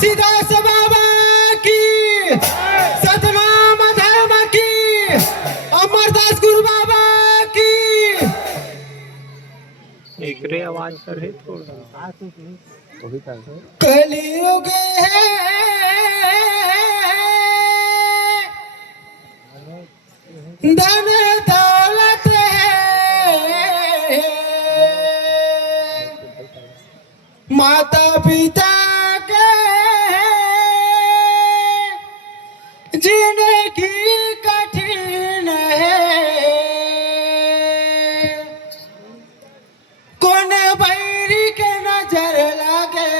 घासीदास बाबा की, सतनाम धर्म की, अमरदास गुरु बाबा की। एक रे आवाज कर है थोड़ा कलयुग है धन दौलत है, माता पिता के जिंदगी कठिन है, कौन बैरी के नजर लगे,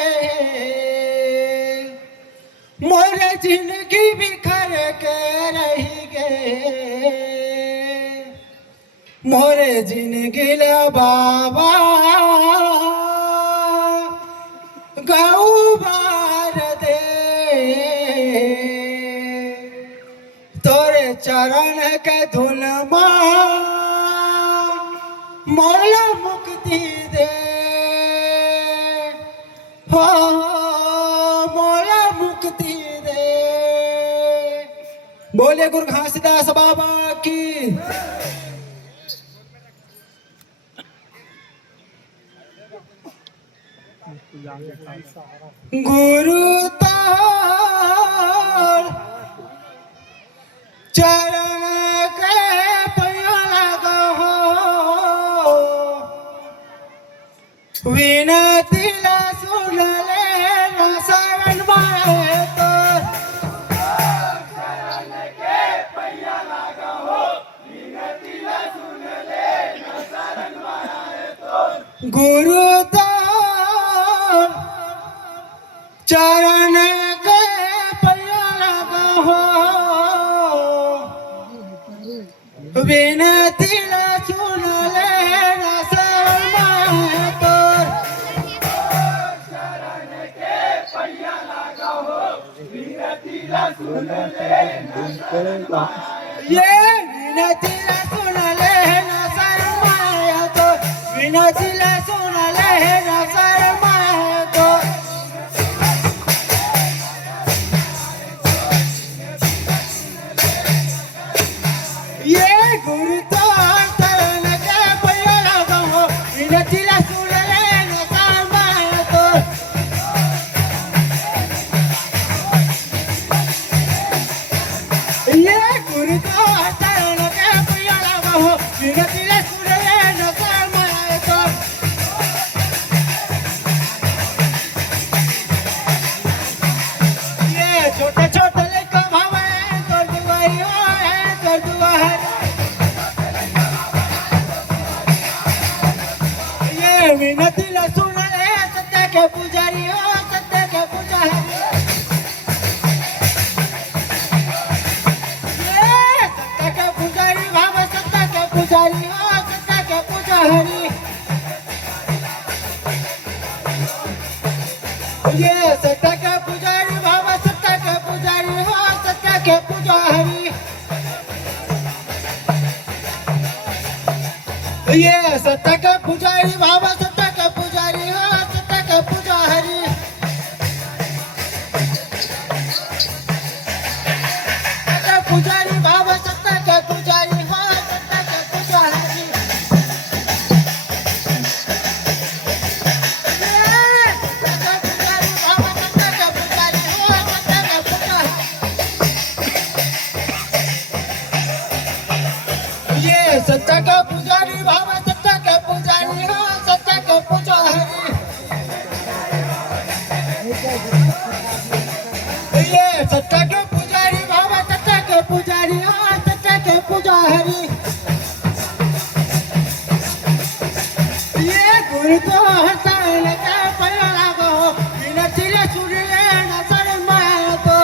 मोर जिंदगी बिखर के रही गे, मोरे जिंदगी ला बाबा गऊ बार दे, तोरे चरण के धुन मोला मुक्ति दे, हो मोला मुक्ति दे। बोले गुरु घासीदास बाबा की। गुरु तार चरण के पैया लगा हो, विनती ला सुन ले ना शरण माए तो, चरण के पैया लगा हो, विनती ला सुन ले ना शरण माए तो, गुरु चरण के पैया लगा हो, विनती ला सुन ले ना शरण माए तो, चरण के पैया लगा हो, विनती ला सुन ले ना शरण माए, ये विनती ला सुन ले ना शरण माए तो, विनती ला सुन ले ना शरण माए तो, ये गुरु चरण के पैया लगा हो, विनती ला सुन ले ना शरण माए तो, ये गुरु चरण के पैया लगा हो, विनती ला सुन ले ना शरण माए तो, ये छोटे छोटे लेकर भावे कर दुआई हो है कर दुआ है, ये विनती ला सुन ले सत्य के पुजारी हो, सत्य के पुजारी, ये सत्य के पुजारी भावे सत्य के पुजारी हो, सत्य के पुजारी, ये सत्य के पुजारी भावे सत्य के पुजारी हो, सत्य के पुजारी, ये सत्य के पुजारी बाबा सत्य के पुजारी हो, सत्य के पुजारी, सत्य पुजारी बाबा सत्य के पुजारी हो, सत्य के पुजारी, सत्य का पुजारी बाबा सत्य का पुजारी हो, सत्य का पुजारी, ये सत्य का पुजारी बाबा सत्य का पुजारी हो, सत्य का पुजारी, ये गुरु तो हसन का पैया लगा हो, विनती ला सुन ले ना शरण माए तो,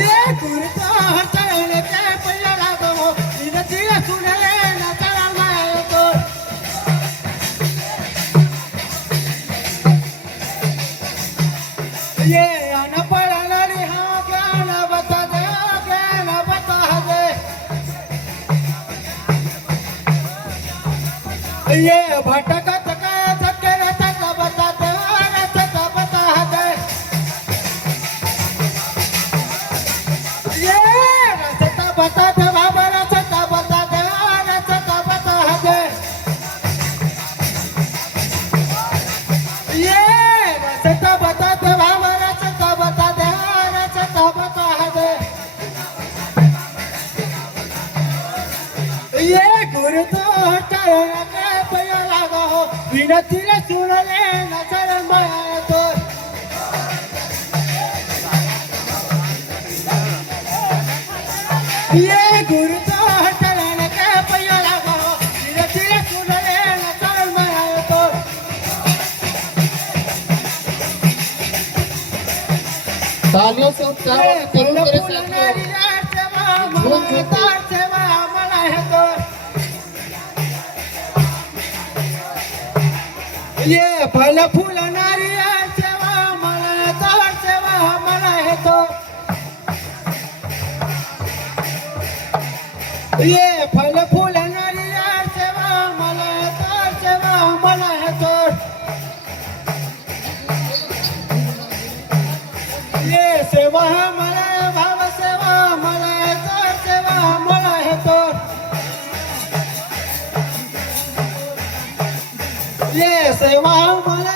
ये गुरु तो चरण के पैया लगा हो, विनती ला सुन ले ना शरण माए तो, ये अनपढ़ नारी हाँ ज्ञान बता दे, ज्ञान बता दे, ये भटकत का थके रथक बताते रथक बताते ये रथक बताते बाबा रथक बताते रथक बताते ये रथक बताते बाबा रथक बताते रथक बताते ये गुरु तो चरण के पैया लागो विनती रे सुन ले नजर माया तो ये गुरु तो चरण के पैया लागो विनती रे सुन ले नजर माया तो तालियों से उच्चारण करो मेरे साथियों। ये फल फूल नारियल सेवा मला तर सेवा मला है तो ये फल फूल नारियल सेवा मला तर सेवा मला है तो ये सेवा मला भाव सेवा मला तर सेवा मला है तो ये सेवा मला